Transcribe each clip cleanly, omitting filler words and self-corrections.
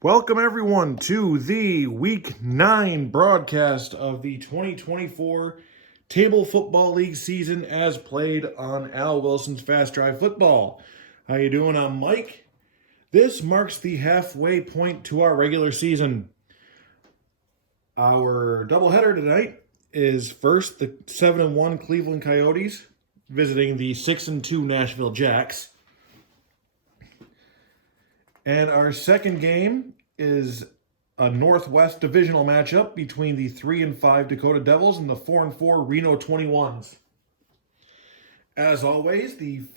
Welcome everyone to the Week 9 broadcast of the 2024 Table Football League season as played on Al Wilson's Fast Drive Football. How you doing? I'm Mike. This marks the halfway point to our regular season. Our doubleheader tonight is first the 7-1 Cleveland Coyotes visiting the 6-2 Nashville Jacks. And our second game is a Northwest divisional matchup between the 3-5 Dakota Devils and the 4-4 Reno 21s. As always, the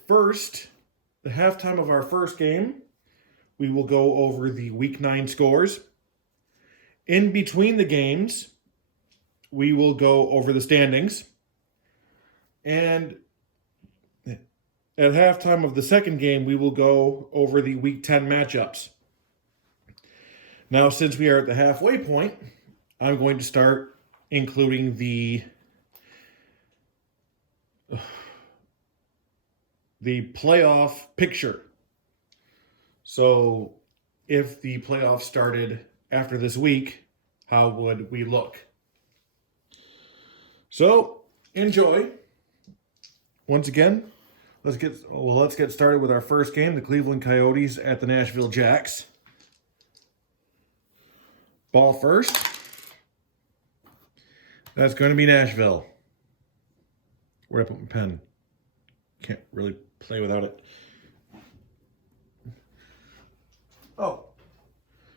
halftime of our first game, we will go over the Week 9 scores. In between the games, we will go over the standings. And at halftime of the second game, we will go over the Week 10 matchups. Now, since we are at the halfway point, I'm going to start including the playoff picture. So, if the playoffs started after this week, how would we look? So, enjoy. Once again, Let's get started with our first game, the Cleveland Coyotes at the Nashville Jacks. Ball first. That's going to be Nashville. Where'd I put my pen? Can't really play without it. Oh,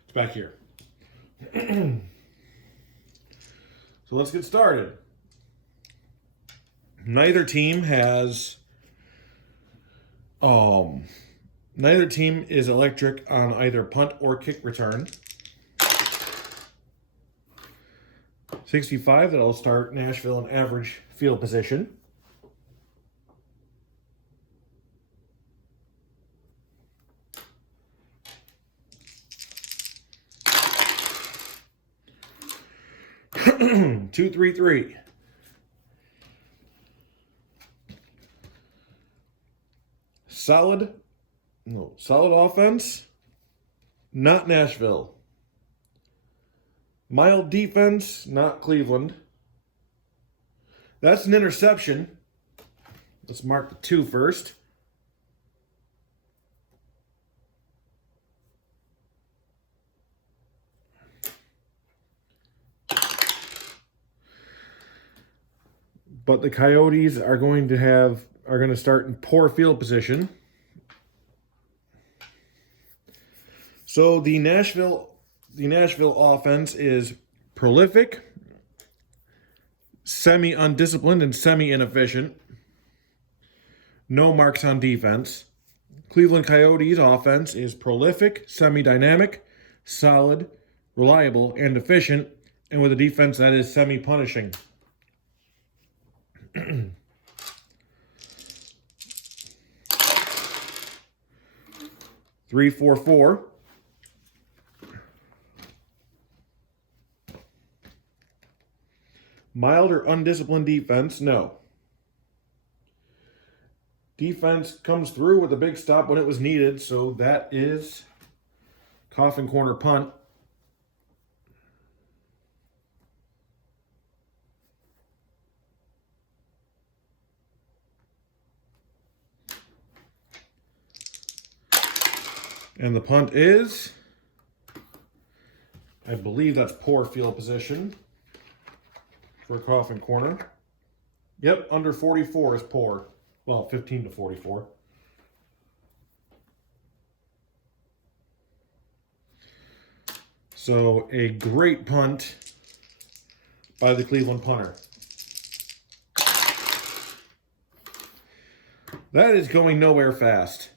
it's back here. So let's get started. Neither team is electric on either punt or kick return. 65, that'll start Nashville in average field position. Two, 3-3. Solid offense, not Nashville. Mild defense, not Cleveland. That's an interception. Let's mark the 2 first. But the Coyotes are going to start in poor field position. So the Nashville offense is prolific, semi-undisciplined, and semi-inefficient. No marks on defense. Cleveland Coyotes offense is prolific, semi-dynamic, solid, reliable, and efficient, and with a defense that is semi-punishing. 3-4-4. Mild or undisciplined defense? No. Defense comes through with a big stop when it was needed, so that is coffin corner punt. And the punt is, I believe that's poor field position for a coffin corner. Yep, under 44 is poor. Well, 15 to 44. So a great punt by the Cleveland punter. That is going nowhere fast.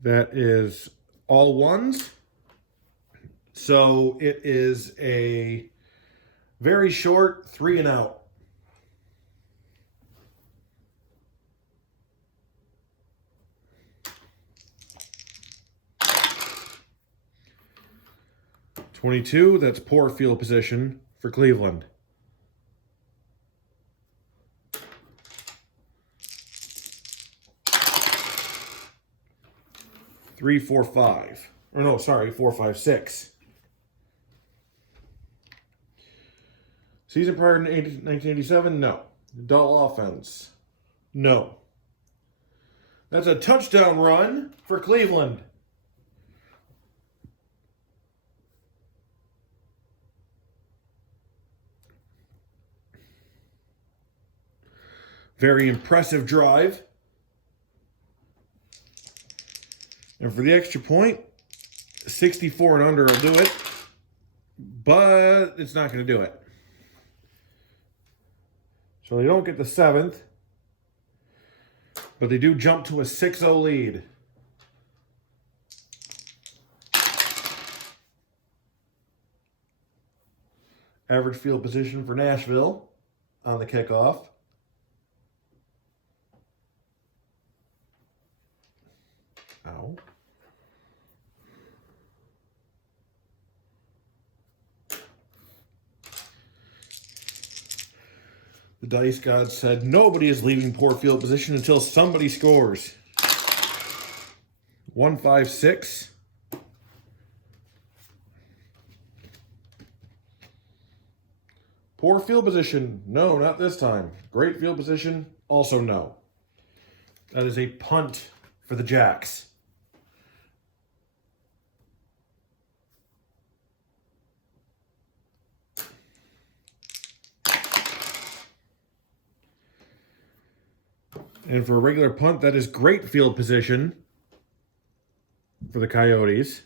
That is all ones. So it is a very short 3 and out. .22, that's poor field position for Cleveland. 3, 4, 5. Or no, sorry, 4, 5, 6. Season prior to 1987? No. Dull offense? No. That's a touchdown run for Cleveland. Very impressive drive. And for the extra point, 64 and under will do it. But it's not going to do it. So they don't get the 7th. But they do jump to a 6-0 lead. Average field position for Nashville on the kickoff. Ow. The dice god said nobody is leaving poor field position until somebody scores. 1, 5, 6. Poor field position. No, not this time. Great field position. Also no. That is a punt for the Jacks. And for a regular punt, that is great field position for the Coyotes.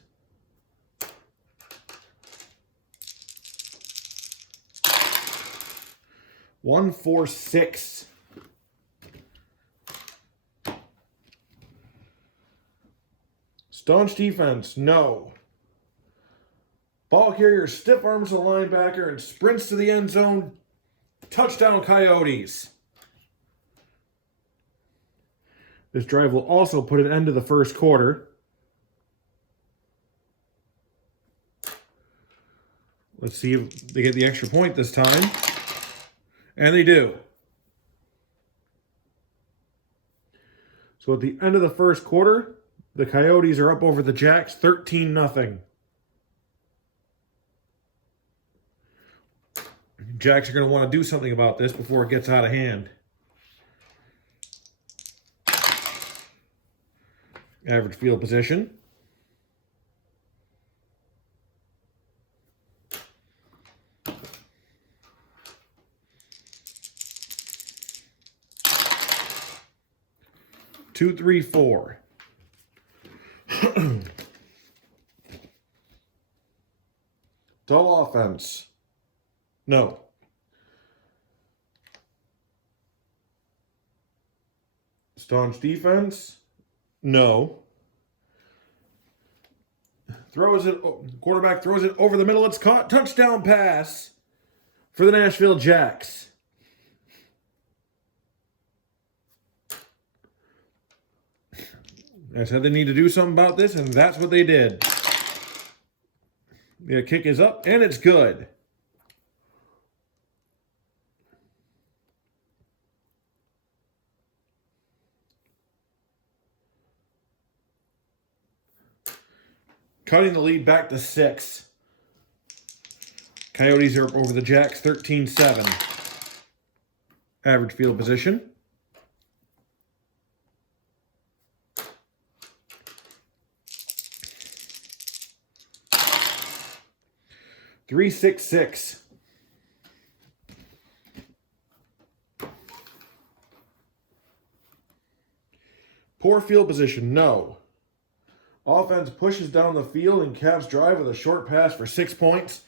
One, 4, 6. Staunch defense, no. Ball carrier stiff arms the linebacker and sprints to the end zone. Touchdown, Coyotes. This drive will also put an end to the first quarter. Let's see if they get the extra point this time. And they do. So at the end of the first quarter, the Coyotes are up over the Jacks 13-0. Jacks are going to want to do something about this before it gets out of hand. Average field position. Two, 3, 4. Dull offense. No. Staunch defense. No. Quarterback throws it over the middle. It's caught. Touchdown pass for the Nashville Jacks. I said they need to do something about this, and that's what they did. The kick is up, and it's good. Cutting the lead back to 6. Coyotes are up over the Jacks 13-7. Average field position. Three, 6, 6. Poor field position, no. Offense pushes down the field and Cavs drive with a short pass for 6 points.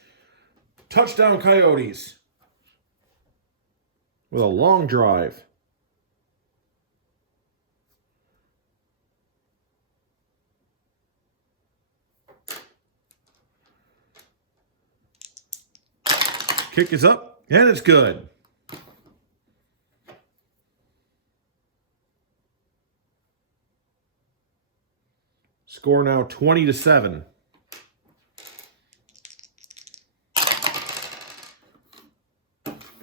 Touchdown, Coyotes. With a long drive. Kick is up, and it's good. Score now 20-7.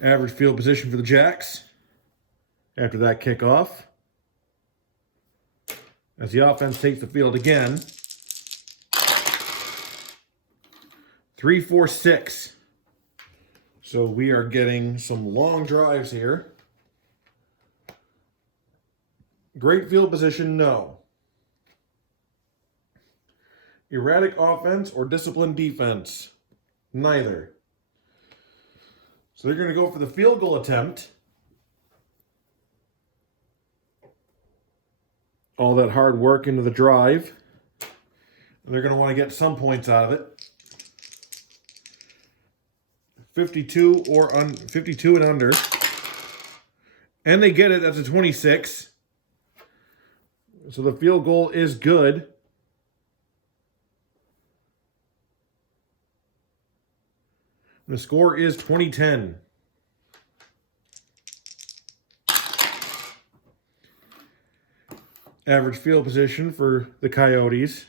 Average field position for the Jacks after that kickoff. as the offense takes the field again. 3-4-6. So we are getting some long drives here. Great field position, no. Erratic offense or disciplined defense, neither. So they're going to go for the field goal attempt. All that hard work into the drive. And they're going to want to get some points out of it. 52 and under. And they get it. That's a 26. So the field goal is good. The score is 20-10. Average field position for the Coyotes.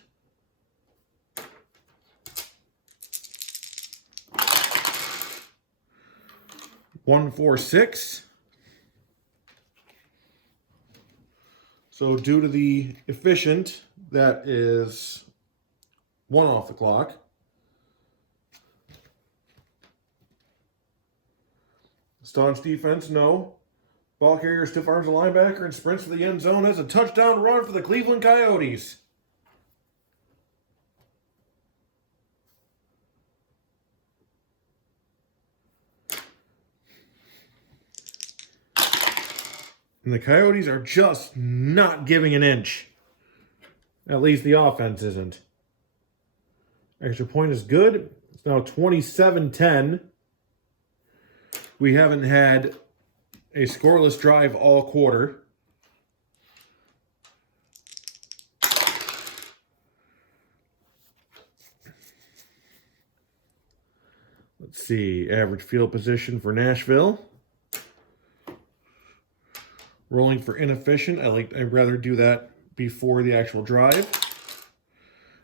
One, 4, 6. So due to the efficient, that is 1 off the clock. Staunch defense, no. Ball carrier stiff arms the linebacker and sprints for the end zone as a touchdown run for the Cleveland Coyotes. And the Coyotes are just not giving an inch. At least the offense isn't. Extra point is good. It's now 27-10. We haven't had a scoreless drive all quarter. Let's see. Average field position for Nashville. Rolling for inefficient. I'd rather do that before the actual drive.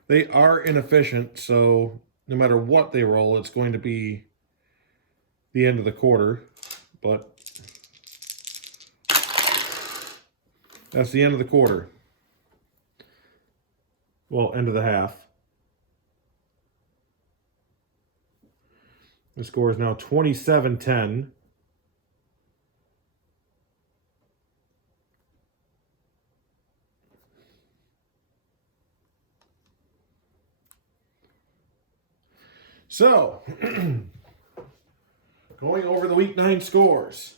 They are inefficient, so no matter what they roll, it's going to be the end of the quarter. But that's the end of the quarter. Well, end of the half. The score is now 27-10. So, going over the Week 9 scores.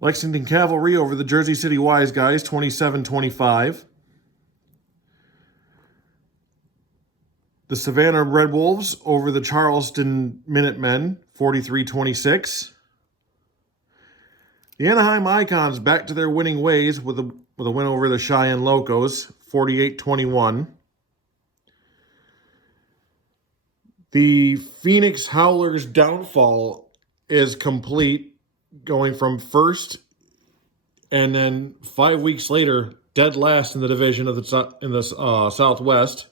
Lexington Cavalry over the Jersey City Wise Guys, 27-25. The Savannah Red Wolves over the Charleston Minutemen, 43-26. The Anaheim Icons back to their winning ways with a win over the Cheyenne Locos, 48-21. The Phoenix Howlers' downfall is complete, going from first and then 5 weeks later, dead last in the division of the Southwest,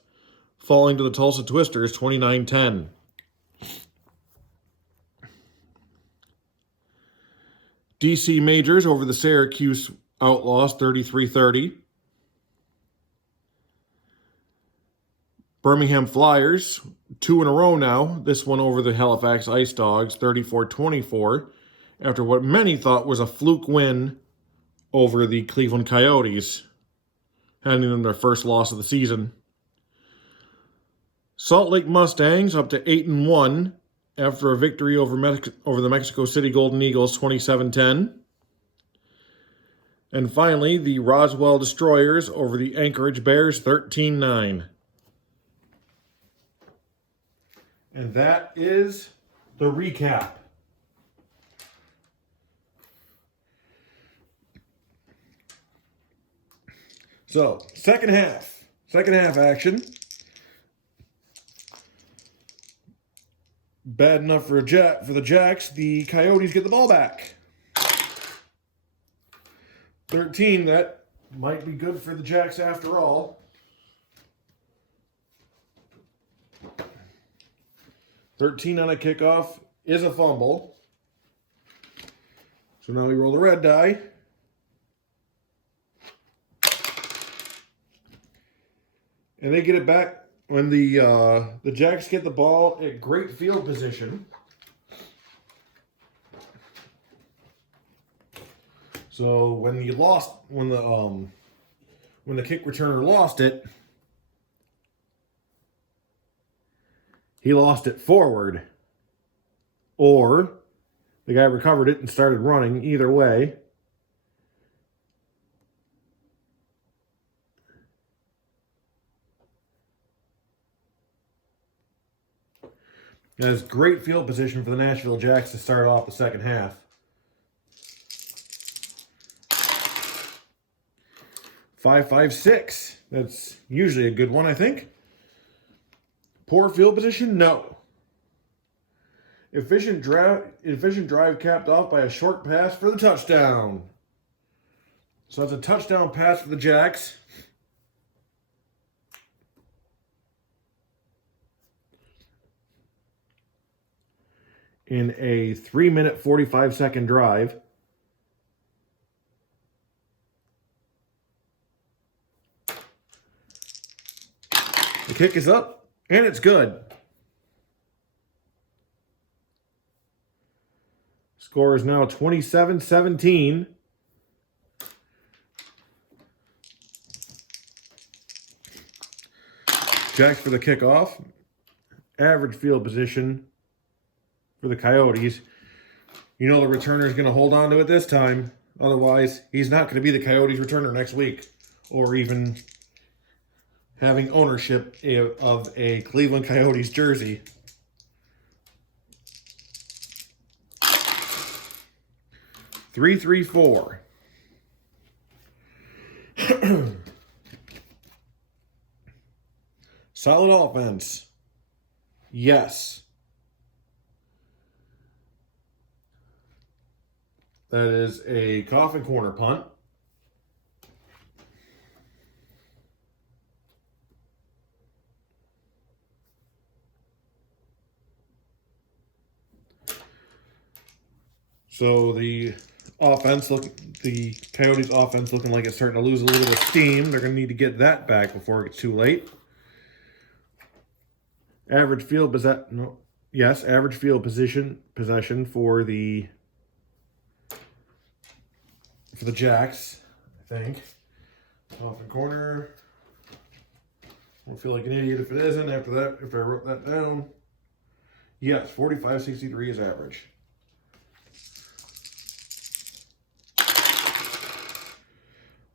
falling to the Tulsa Twisters, 29-10. DC Majors over the Syracuse Outlaws, 33-30. Birmingham Flyers, 2 in a row now. This one over the Halifax Ice Dogs, 34-24. After what many thought was a fluke win over the Cleveland Coyotes, handing them their first loss of the season. Salt Lake Mustangs up to 8-1 after a victory over the Mexico City Golden Eagles, 27-10. And finally, the Roswell Destroyers over the Anchorage Bears, 13-9. And that is the recap. So, second half action. Bad enough for the Jacks. The Coyotes get the ball back. 13, that might be good for the Jacks after all. 13 on a kickoff is a fumble. So now we roll the red die. And they get it back when the Jacks get the ball at great field position. So when the kick returner lost it, he lost it forward, or the guy recovered it and started running. Either way, that's great field position for the Nashville Jacks to start off the second half. 5-5-6. That's usually a good one, I think. Poor field position? No. Efficient drive capped off by a short pass for the touchdown. So that's a touchdown pass for the Jacks. In a 3-minute, 45-second drive. The kick is up, and it's good. Score is now 27-17. Jacks for the kickoff. Average field position for the Coyotes. You know the returner is going to hold on to it this time. Otherwise, he's not going to be the Coyotes returner next week, or even having ownership of a Cleveland Coyotes jersey. Three, 3-4. Solid offense. Yes. That is a coffin corner punt. So the Coyotes offense looking like it's starting to lose a little bit of steam. They're going to need to get that back before it gets too late. Average field possession for the Jacks, I think. Off the corner. I'll feel like an idiot if it isn't after that, if I wrote that down. Yes, 45-63 is average.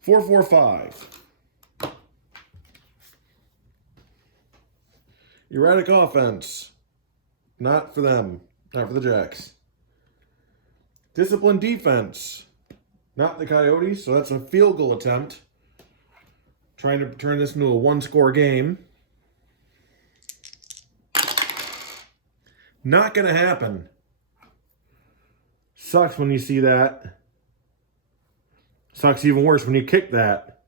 Four, 5. Erratic offense. Not for them. Not for the Jacks. Disciplined defense. Not the Coyotes, so that's a field goal attempt. Trying to turn this into a one-score game. Not going to happen. Sucks when you see that. Sucks even worse when you kick that.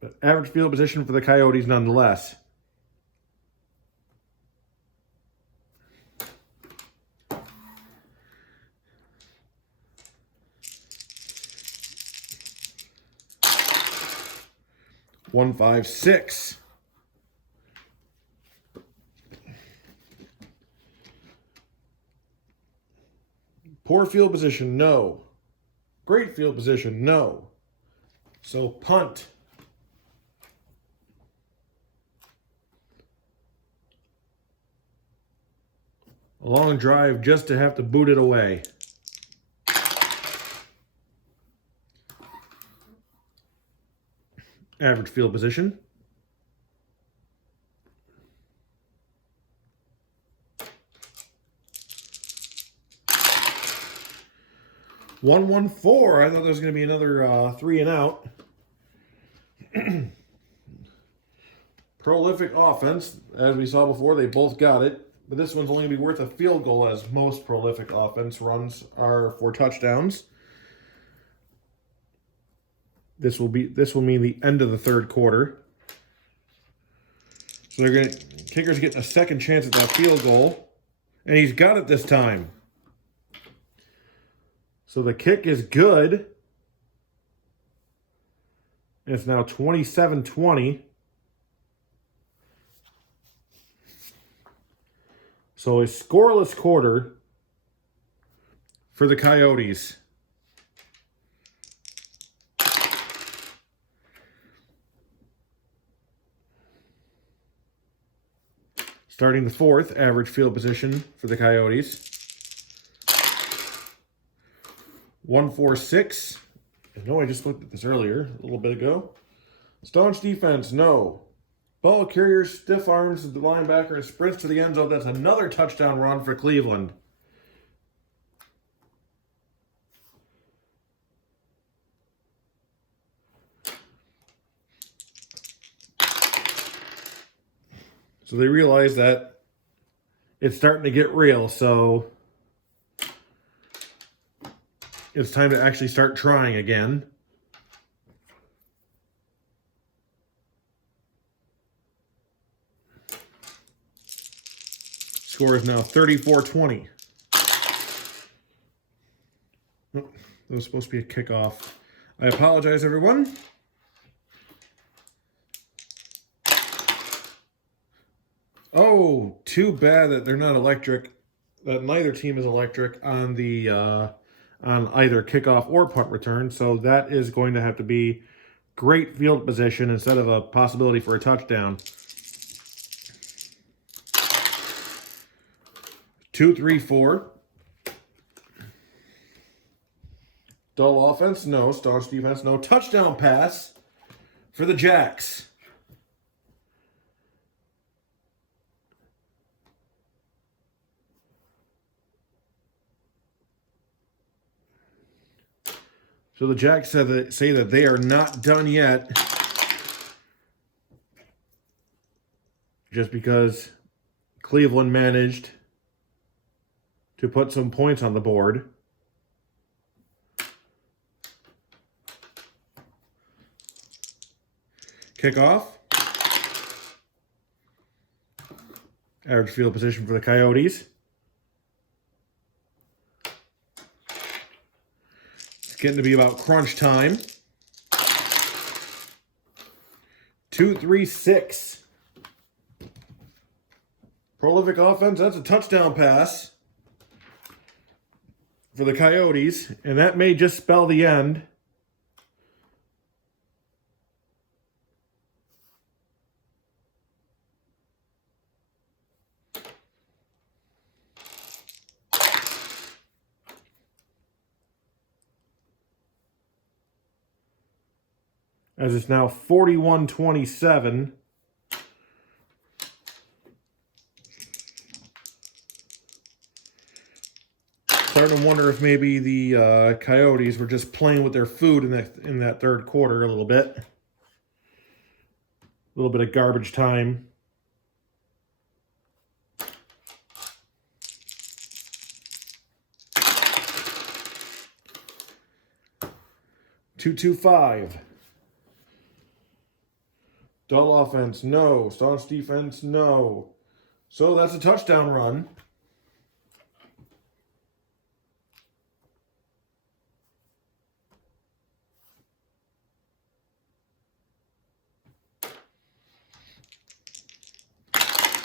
But average field position for the Coyotes nonetheless. One, 5, 6. Poor field position, no. Great field position, no. So punt. A long drive just to have to boot it away. Average field position. One, 1-4. I thought there was going to be another 3 and out. Prolific offense. As we saw before, they both got it. But this one's only going to be worth a field goal, as most prolific offense runs are for touchdowns. This will mean the end of the third quarter. So kicker's getting a second chance at that field goal. And he's got it this time. So the kick is good. It's now 27-20. So a scoreless quarter for the Coyotes. Starting the fourth, average field position for the Coyotes. 1-4-6. I know I just looked at this earlier, a little bit ago. Staunch defense, no. Ball carrier stiff arms the linebacker and sprints to the end zone. That's another touchdown run for Cleveland. So they realize that it's starting to get real, so it's time to actually start trying again. Score is now 34-20. Nope, that was supposed to be a kickoff. I apologize, everyone. Oh, too bad that they're not electric. That neither team is electric on the on either kickoff or punt return. So that is going to have to be great field position instead of a possibility for a touchdown. 2-3-4. Dull offense, no. Staunch defense, no. Touchdown pass for the Jacks. So the Jacks say that they are not done yet. Just because Cleveland managed to put some points on the board. Kickoff. Average field position for the Coyotes. It's getting to be about crunch time. 2-3-6. Prolific offense. That's a touchdown pass for the Coyotes, and that may just spell the end. As it's now 41-27. Starting to wonder if maybe the Coyotes were just playing with their food in that third quarter a little bit. A little bit of garbage time. Two-two-five. Dull offense, no. Staunch defense, no. So that's a touchdown run.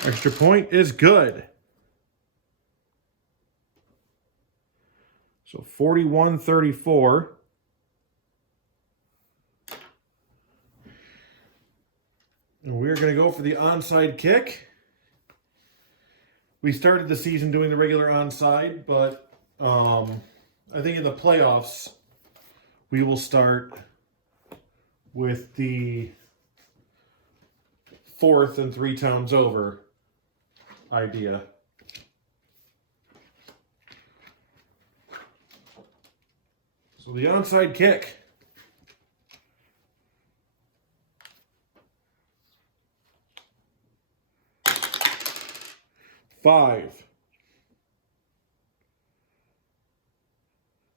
Extra point is good. So 41-34. And we're going to go for the onside kick. We started the season doing the regular onside, but I think in the playoffs, we will start with the 4th and 3 times over idea. So the onside kick. Five.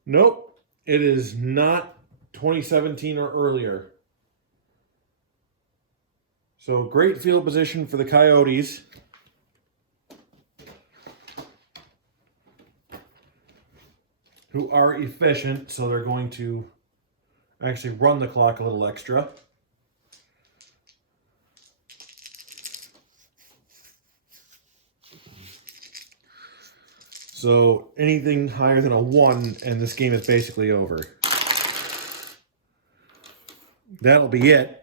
Nope. It is not 2017 or earlier. So great field position for the Coyotes. Who are efficient, so they're going to actually run the clock a little extra. So anything higher than a 1, and this game is basically over. That'll be it.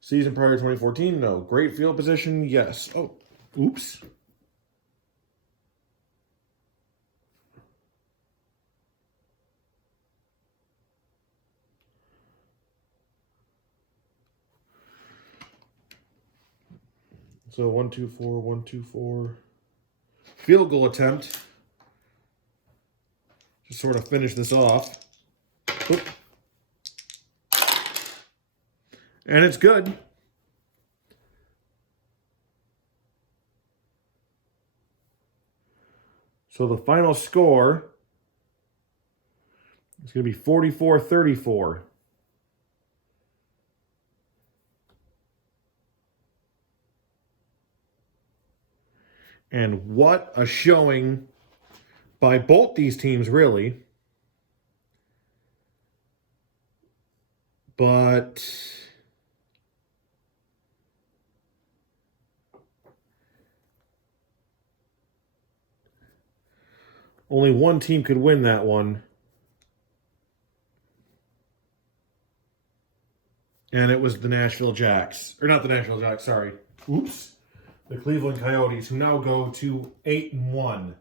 Season prior to 2014, no. Great field position, yes. Oh, oops. So 1-2-4, 1-2-4. Field goal attempt. Just sort of finish this off. Oop. And it's good. So the final score is going to be 44-34. And what a showing by both these teams, really. But only one team could win that one. And it was the Nashville Jacks. Or not the Nashville Jacks, sorry. Oops. The Cleveland Coyotes, who now go to 8-1.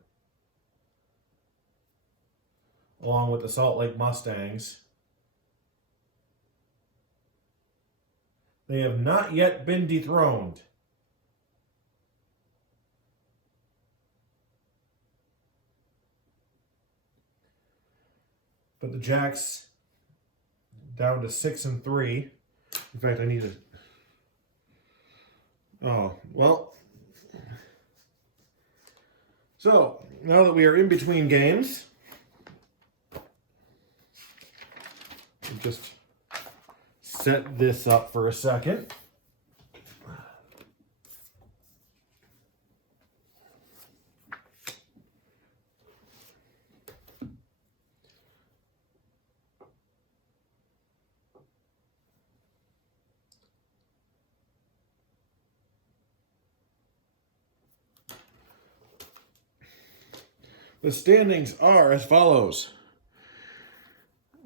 Along with the Salt Lake Mustangs. They have not yet been dethroned. But the Jacks down to 6-3. In fact, I need to... Oh, well. So, now that we are in between games, I'll just set this up for a second. The standings are as follows.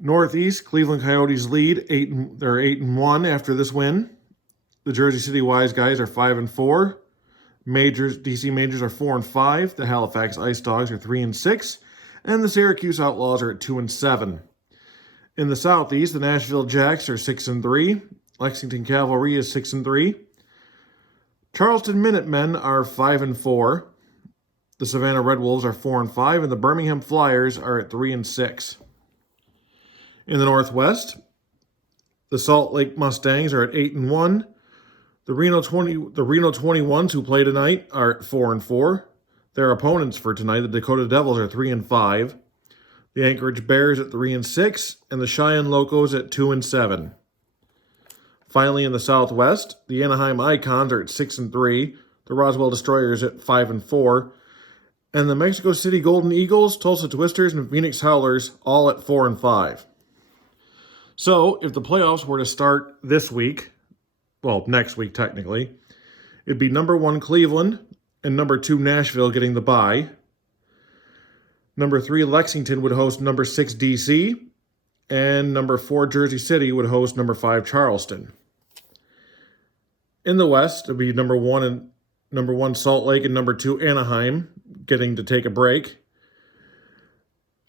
Northeast, Cleveland Coyotes lead. They're 8-1 after this win. The Jersey City Wise Guys are 5-4. DC Majors are 4-5. The Halifax Ice Dogs are 3-6. And the Syracuse Outlaws are at 2-7. In the Southeast, the Nashville Jacks are 6-3. Lexington Cavalry is 6-3. Charleston Minutemen are 5-4. The Savannah Red Wolves are 4-5, and the Birmingham Flyers are at 3-6. In the Northwest, the Salt Lake Mustangs are at 8-1. The Reno 21s, who play tonight, are at 4-4. Their opponents for tonight, the Dakota Devils, are 3-5. The Anchorage Bears at 3-6, and the Cheyenne Locos at 2-7. Finally, in the Southwest, the Anaheim Icons are at 6-3. The Roswell Destroyers at 5-4. And the Mexico City Golden Eagles, Tulsa Twisters, and Phoenix Howlers all at 4-5. So, if the playoffs were to start this week, well, next week technically, it'd be number 1 Cleveland and number 2 Nashville getting the bye. Number 3 Lexington would host number 6 DC, and number 4 Jersey City would host number 5 Charleston. In the West, it'd be number 1 Salt Lake and number 2 Anaheim getting to take a break.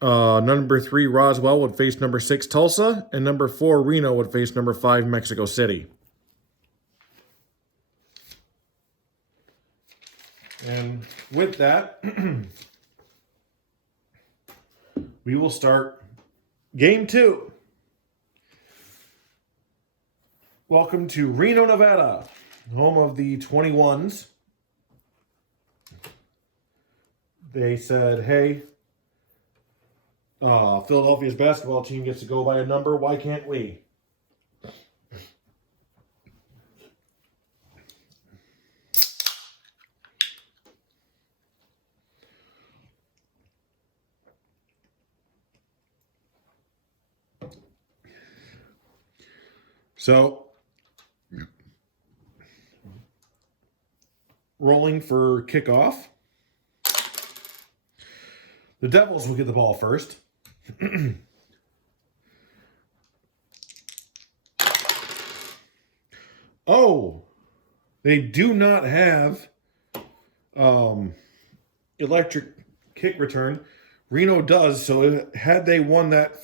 Number 3 Roswell would face number 6 Tulsa, and number 4 Reno would face number 5 Mexico City. And with that, we will start Game 2. Welcome to Reno, Nevada, home of the 21s. They said, hey, Philadelphia's basketball team gets to go by a number. Why can't we? So, rolling for kickoff. The Devils will get the ball first. Oh, they do not have electric kick return. Reno does. So had they won that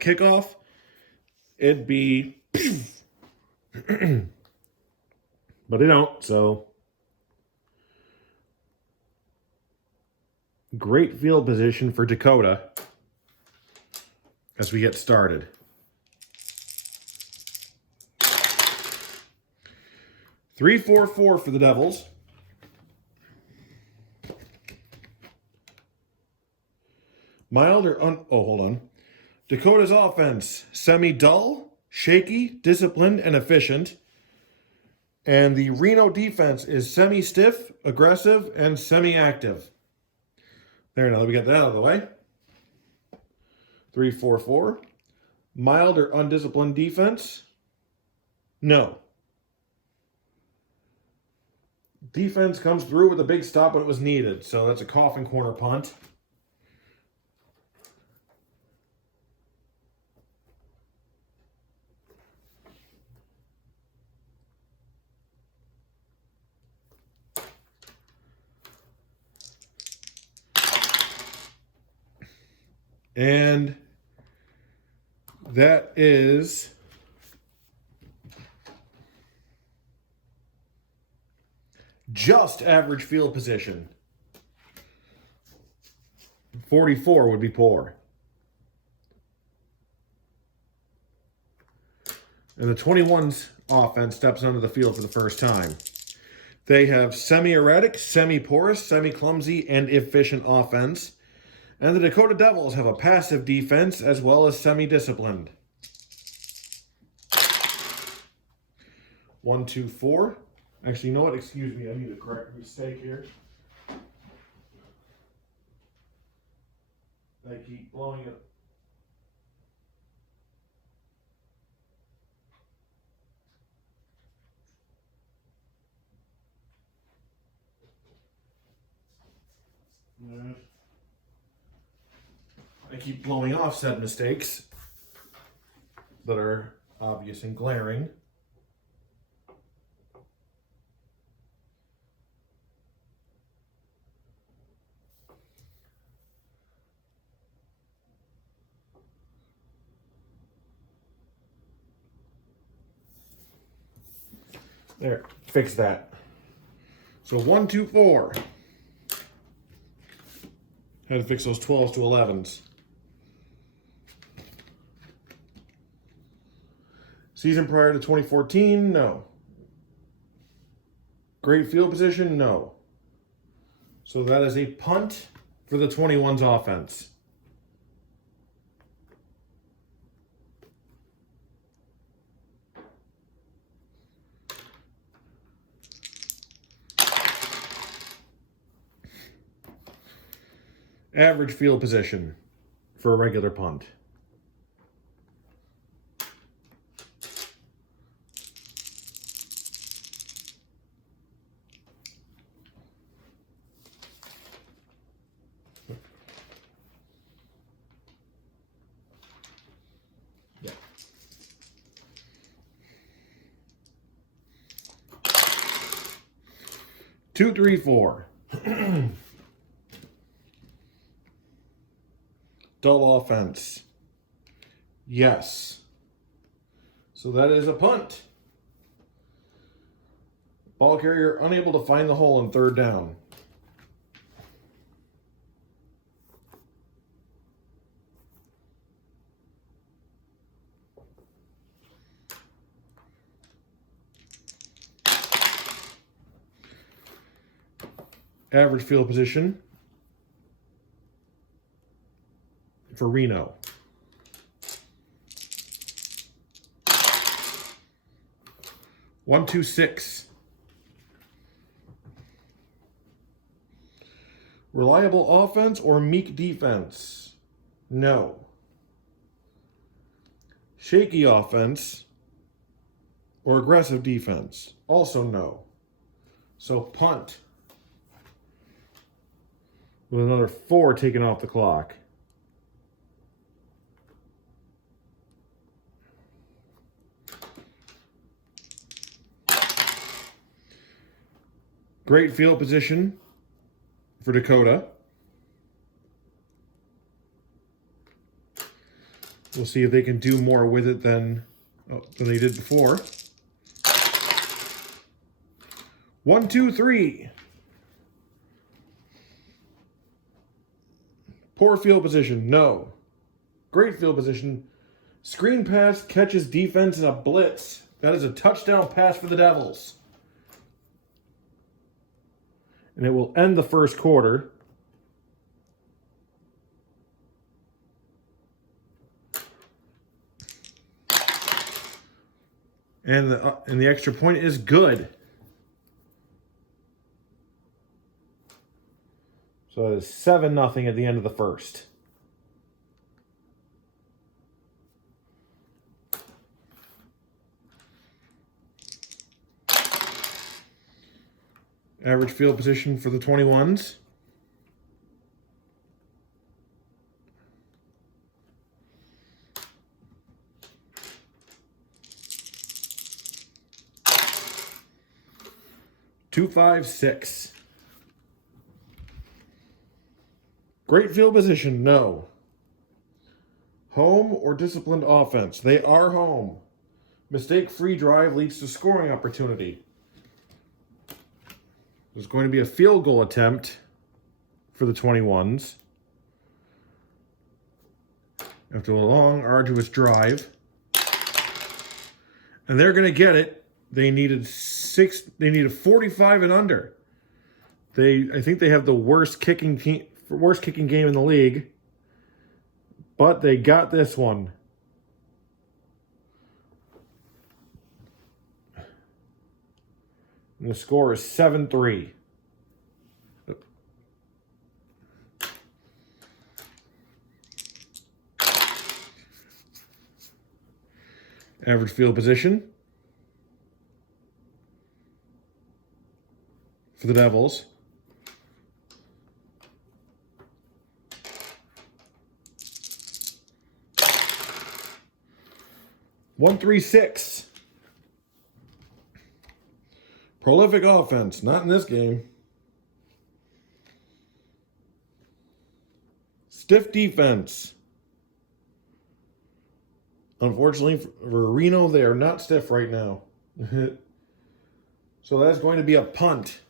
kickoff, it'd be. But they don't. So great field position for Dakota as we get started. Three, 4-4 for the Devils. Mild or hold on. Dakota's offense, semi-dull, shaky, disciplined, and efficient. And the Reno defense is semi-stiff, aggressive, and semi-active. There, now that we got that out of the way. 3-4-4. Mild or undisciplined defense? No. Defense comes through with a big stop when it was needed. So that's a coffin corner punt. And that is just average field position. 44 would be poor. And the 21's offense steps onto the field for the first time. They have semi-erratic, semi-porous, semi-clumsy, and efficient offense. And the Dakota Devils have a passive defense as well as semi-disciplined. 1, 2, 4. Actually, you know what? Excuse me. I need to correct a mistake here. I keep blowing it. I keep blowing off said mistakes that are obvious and glaring. There, fix that. So 1, 2, 4. Had to fix those 12s to 11s. Season prior to 2014, no. Great field position, no. So that is a punt for the 21's offense. Average field position for a regular punt. Yeah. Two, 3, 4. Dull offense. Yes. So that is a punt. Ball carrier unable to find the hole on third down. Average field position. for Reno. One, two, six. Reliable offense or meek defense? No. Shaky offense or aggressive defense? Also no. So punt. With another 4 taken off the clock. Great field position for Dakota. We'll see if they can do more with it than they did before. 1, 2, 3. Poor field position, no. Great field position. Screen pass catches defense in a blitz. That is a touchdown pass for the Devils. And it will end the first quarter. And the extra point is good. So it is 7-0 at the end of the first. Average field position for the 21s. Two, 5, 6. Great field position, no. Home or disciplined offense? They are home. Mistake-free drive leads to scoring opportunity. There's going to be a field goal attempt for the 21s. After a long, arduous drive. And they're going to get it. They needed 45 and under. I think they have the worst kicking game in the league. But they got this one. And the score is 7-3. Average field position for the Devils. One, 3, 6. Prolific offense, not in this game. Stiff defense. Unfortunately for Reno, they are not stiff right now. So that's going to be a punt.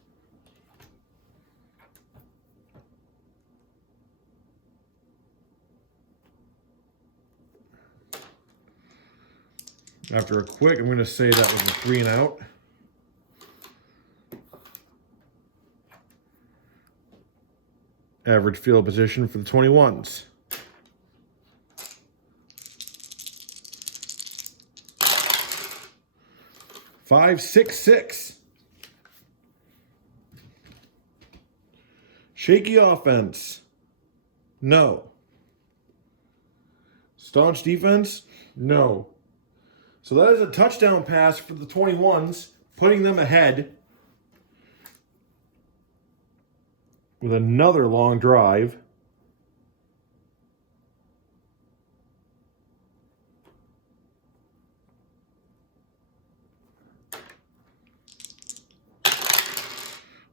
After a quick, I'm going to say that was a 3 and out. Average field position for the 21s. Five, 6, 6. Shaky offense. No. Staunch defense. No. So that is a touchdown pass for the 21s, putting them ahead with another long drive.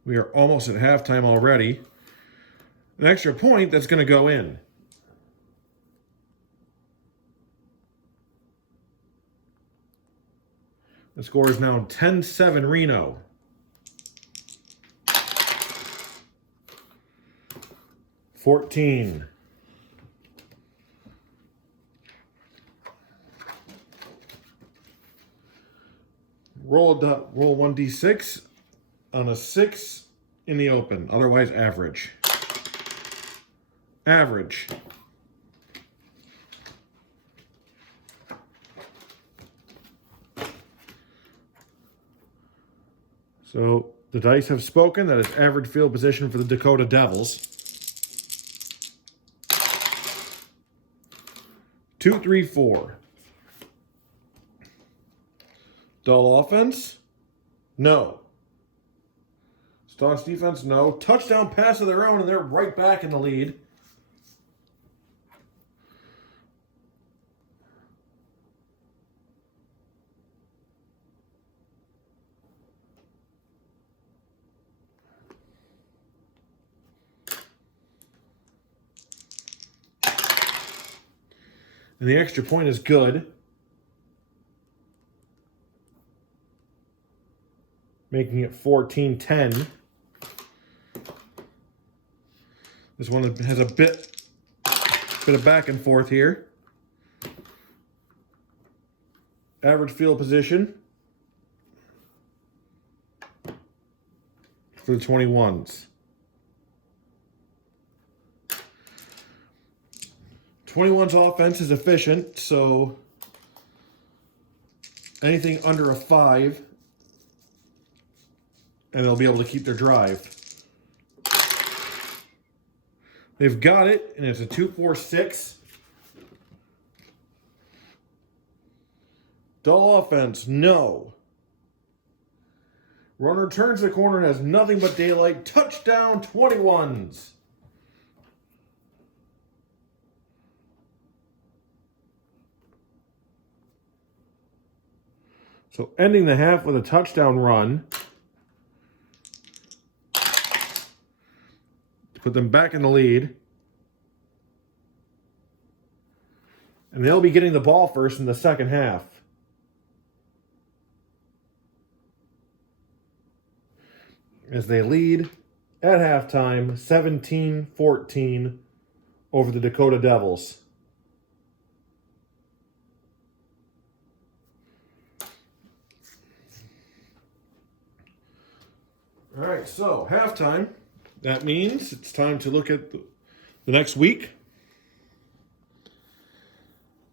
We are almost at halftime already. An extra point that's going to go in. The score is now 10-7 Reno. Roll 1d6 on a 6 in the open, otherwise average. Average. So the dice have spoken. That is average field position for the Dakota Devils. 2, 3, 4. Dull offense? No. Staunch defense? No. Touchdown pass of their own, and they're right back in the lead. And the extra point is good. Making it 14-10. This one has a bit of back and forth here. Average field position for the 21s. 21's offense is efficient, so anything under a 5, and they'll be able to keep their drive. They've got it, and it's a 2-4-6. Dull offense, no. Runner turns the corner and has nothing but daylight. Touchdown, 21s. So ending the half with a touchdown run to put them back in the lead. And they'll be getting the ball first in the second half. As they lead at halftime 17-14 over the Dakota Devils. All right, so halftime. That means it's time to look at the next week.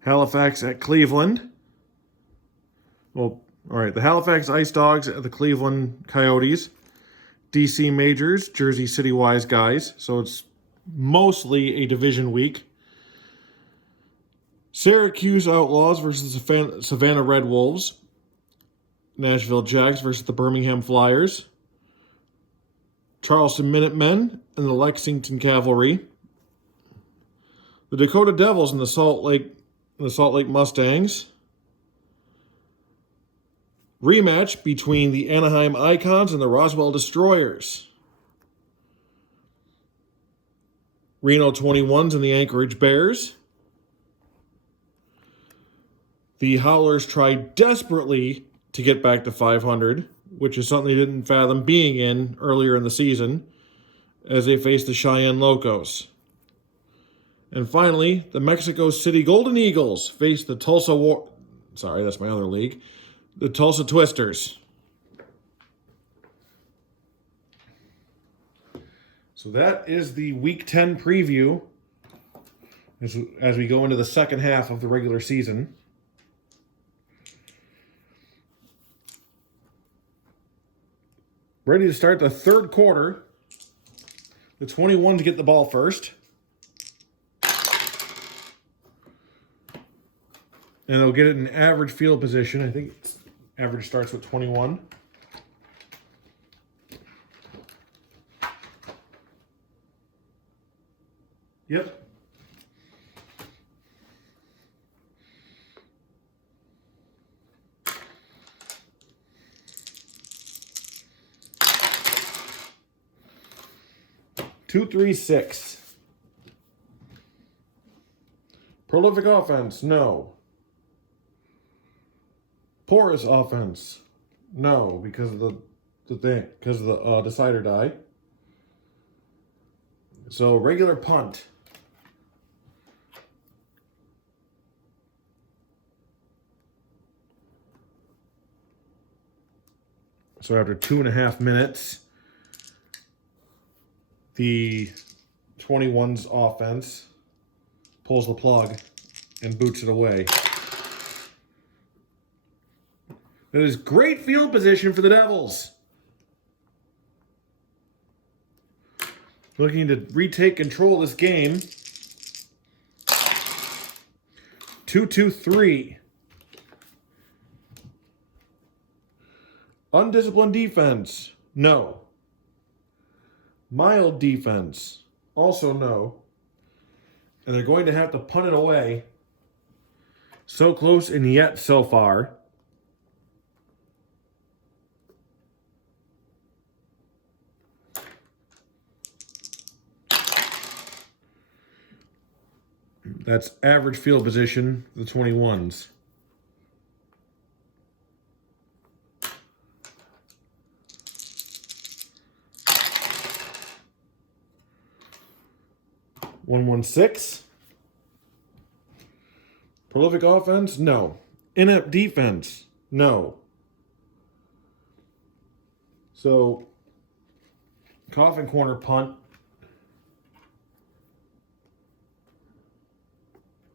Halifax at Cleveland. Well, all right, the Halifax Ice Dogs at the Cleveland Coyotes. DC Majors, Jersey City Wise Guys. So it's mostly a division week. Syracuse Outlaws versus the Savannah Red Wolves. Nashville Jacks versus the Birmingham Flyers. Charleston Minutemen and the Lexington Cavalry. The Dakota Devils and the Salt Lake Mustangs. Rematch between the Anaheim Icons and the Roswell Destroyers. Reno 21s and the Anchorage Bears. The Howlers tried desperately to get back to 500, which is something they didn't fathom being in earlier in the season, as they faced the Cheyenne Locos. And finally, the Mexico City Golden Eagles faced the the Tulsa Twisters. So that is the Week 10 preview as we go into the second half of the regular season. Ready to start the third quarter. The 21s get the ball first. And they'll get it in average field position. I think average starts with 21. Yep. Two, 3, 6. Prolific offense, no. Porous offense, no, because of the decider die. So regular punt. So after 2.5 minutes, the 21's offense pulls the plug and boots it away. That is great field position for the Devils. looking to retake control of this game. 2-2-3. Undisciplined defense, no. Mild defense, also no. And they're going to have to punt it away. So close and yet so far. That's average field position, the 21s. (116). Prolific offense? No. Inept defense? No. So, coffin corner punt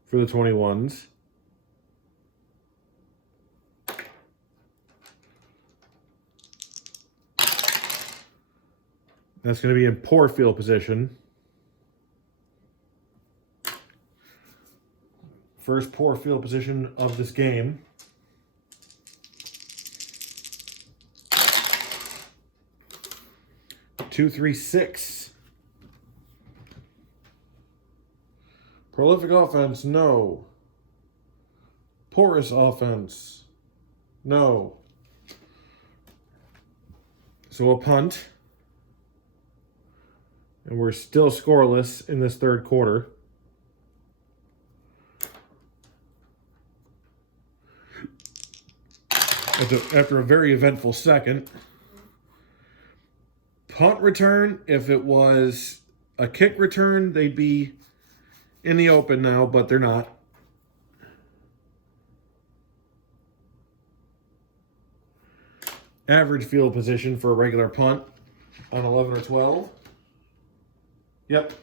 for the 21s. That's going to be in poor field position. First poor field position of this game. Two, 3, 6. Prolific offense, no. Porous offense, no. So a punt. And we're still scoreless in this third quarter. After a very eventful second. Punt return, if it was a kick return, they'd be in the open now, but they're not. Average field position for a regular punt on 11 or 12. Yep.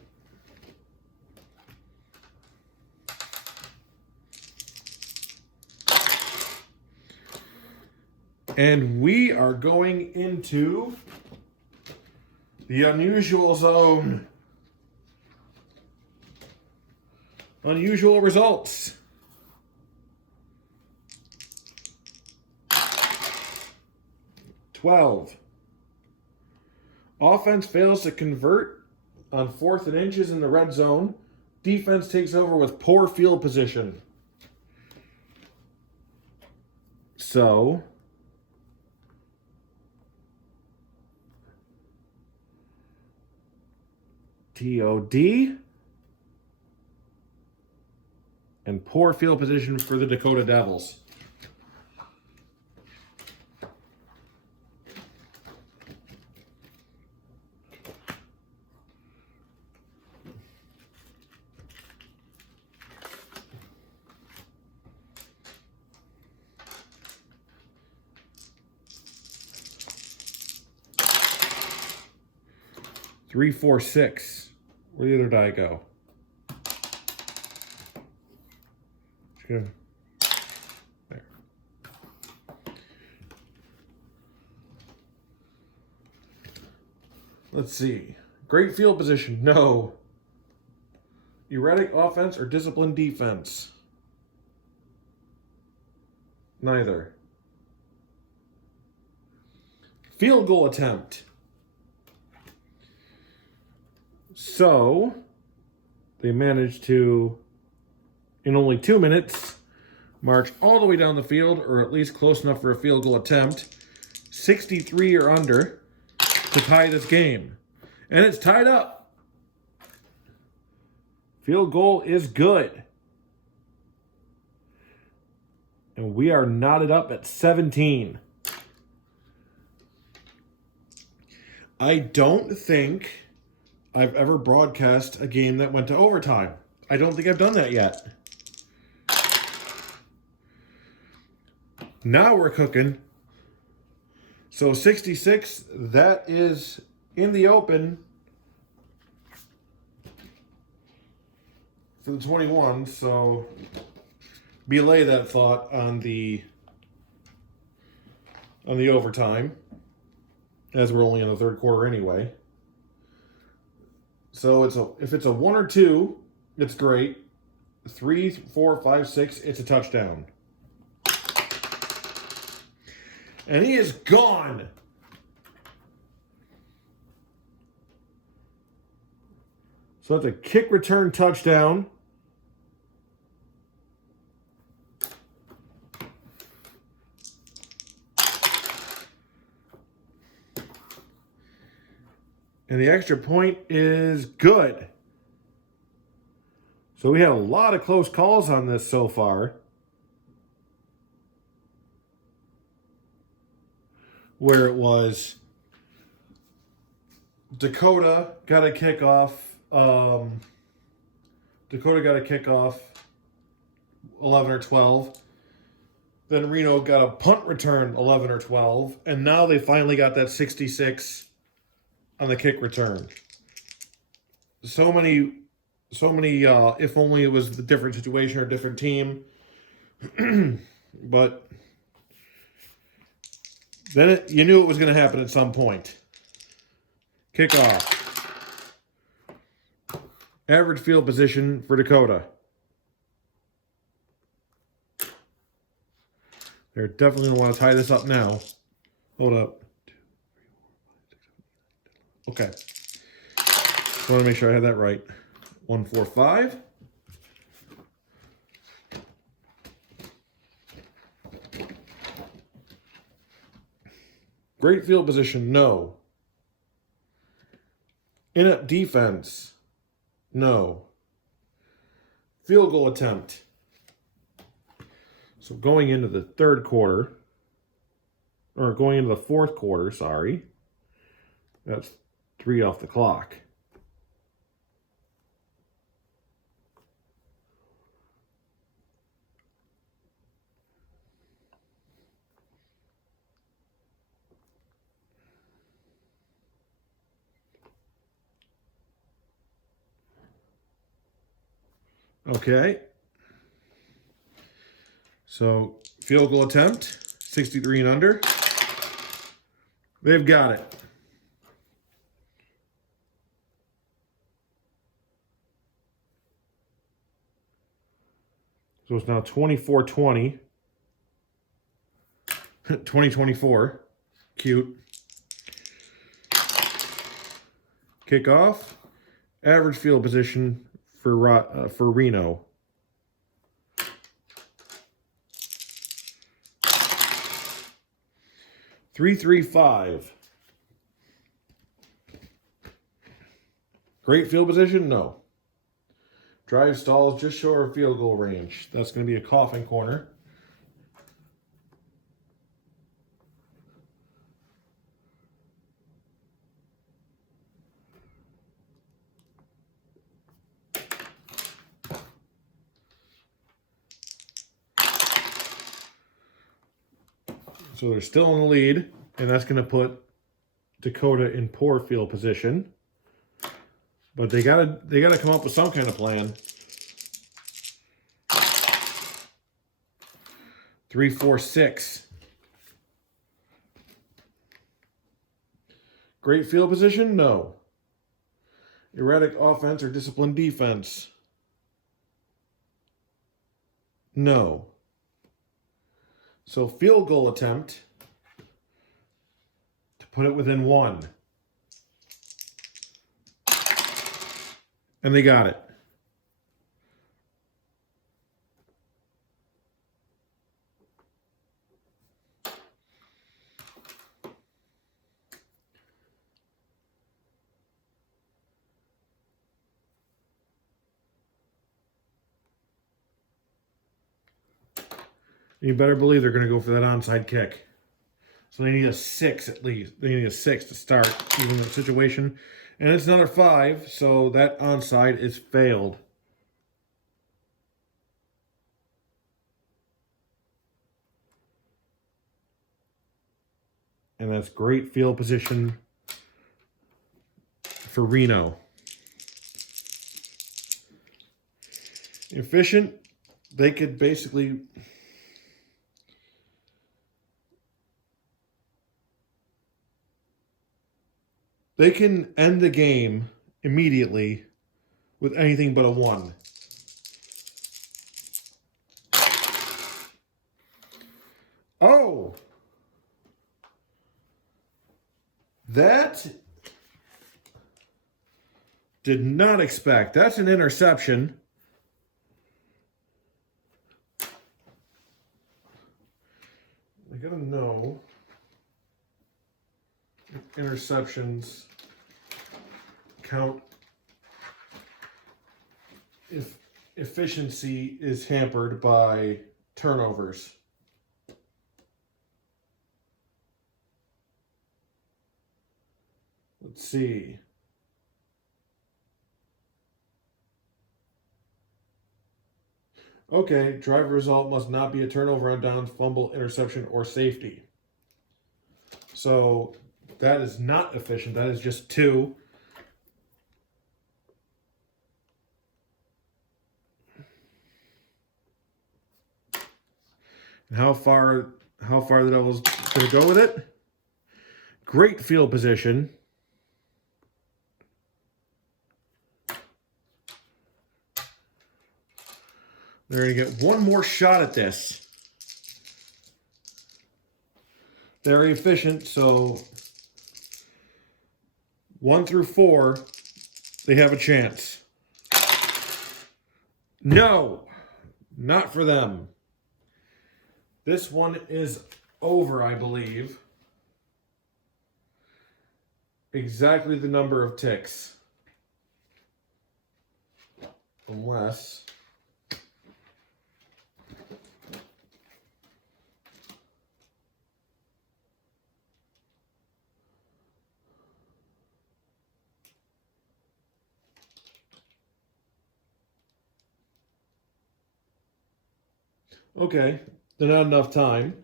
And we are going into the unusual zone. Unusual results. (12). Offense fails to convert on 4th and inches in the red zone. Defense takes over with poor field position. So, TOD and poor field position for the Dakota Devils. Three, 4, 6. Where did the other die go? There. Let's see. Great field position. No. Erratic offense or disciplined defense? Neither. Field goal attempt. So, they managed to, in only 2 minutes, march all the way down the field, or at least close enough for a field goal attempt, 63 or under, to tie this game. And it's tied up. Field goal is good. And we are knotted up at 17. I don't think I've ever broadcast a game that went to overtime. I don't think I've done that yet. Now we're cooking. So 66, that is in the open for the 21. So belay that thought on the overtime, as we're only in the third quarter anyway. So if it's a 1 or 2, it's great. 3, 4, 5, 6, it's a touchdown. And he is gone. So that's a kick return touchdown. And the extra point is good. So we had a lot of close calls on this so far. Where it was Dakota got a kickoff. Dakota got a kickoff 11 or 12. Then Reno got a punt return 11 or 12. And now they finally got that 66 on the kick return. So many, if only it was a different situation or a different team. But then you knew it was going to happen at some point. Kickoff. Average field position for Dakota. They're definitely going to want to tie this up now. Hold up. Okay. I want to make sure I had that right. 1, 4, 5. Great field position, no. Inept defense, no. Field goal attempt. So going into the third quarter, or going into the fourth quarter, sorry. That's 3 off the clock. Okay. So field goal attempt, 63 and under. They've got it. So it's now 24-20. 2024. Cute. Kickoff. Average field position for Reno. Three, 3, 5. Great field position? No. Drive stalls just short of field goal range. That's going to be a coffin corner. So they're still in the lead, and that's going to put Dakota in poor field position. But they gotta come up with some kind of plan. 3, 4, 6. Great field position? No. Erratic offense or disciplined defense? No. So field goal attempt to put it within 1. And they got it. You better believe they're going to go for that onside kick. So they need a 6 at least. They need a 6 to start even the situation. And it's another 5, so that onside is failed. And that's great field position for Reno. Efficient, they could basically... They can end the game immediately with anything but a 1. Oh! That did not expect. That's an interception. I gotta know if interceptions count if efficiency is hampered by turnovers. Let's see. Okay, drive result must not be a turnover on downs, fumble, interception, or safety. So that is not efficient. That is just 2. And how far the Devils going to go with it? Great field position. They're going to get one more shot at this. Very efficient, so 1 through 4, they have a chance. No, not for them. This one is over, I believe. Exactly the number of ticks. Unless... Okay, there's not enough time.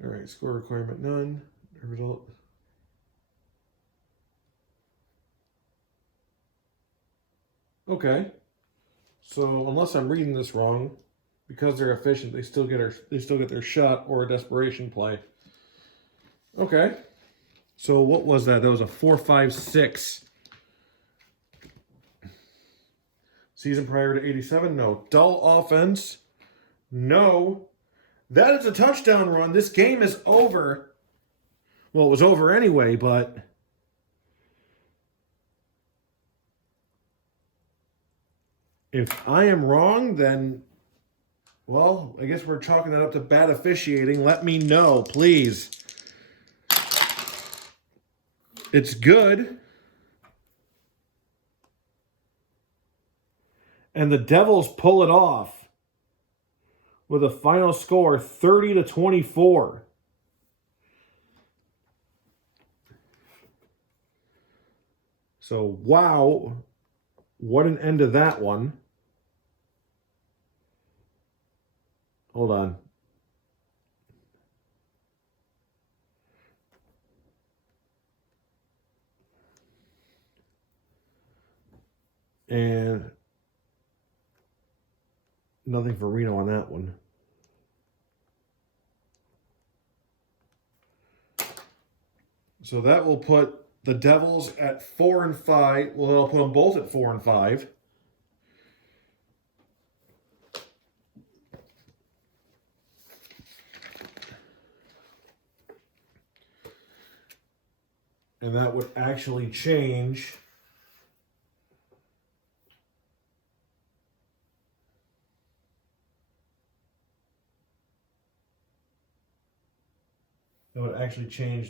All right, score requirement none. Result. Okay, so unless I'm reading this wrong, because they're efficient, they still get their shot or a desperation play. Okay. So what was that? That was a 4.56. Season prior to 87? No. Dull offense? No. That is a touchdown run. This game is over. Well, it was over anyway, but... if I am wrong, then... well, I guess we're chalking that up to bad officiating. Let me know, please. It's good. And the Devils pull it off with a final score 30-24. So, wow. What an end to that one. Hold on. And nothing for Reno on that one. So that will put the Devils at 4-5. Well, that'll put them both at 4-5. And that would actually change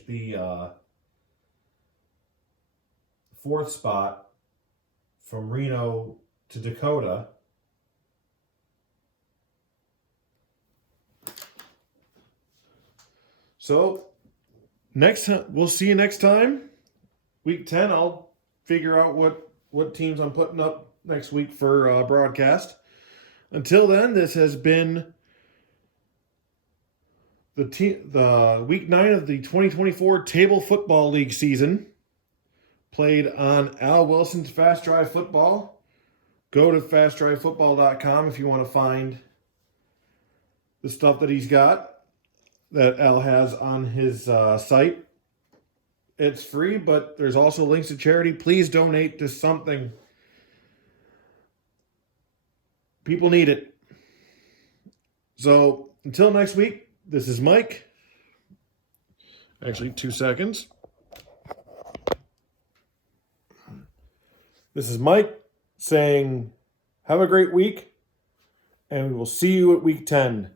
the 4th spot from Reno to Dakota. So next time, we'll see you next time. Week 10, I'll figure out what teams I'm putting up next week for broadcast. Until then, this has been the week 9 of the 2024 Table Football League season, played on Al Wilson's Fast Drive Football. Go to fastdrivefootball.com if you want to find the stuff that he's got, that Al has on his site. It's free, but there's also links to charity. Please donate to something. People need it. So until next week, this is Mike. Actually, 2 seconds. This is Mike saying, have a great week, and we will see you at week 10.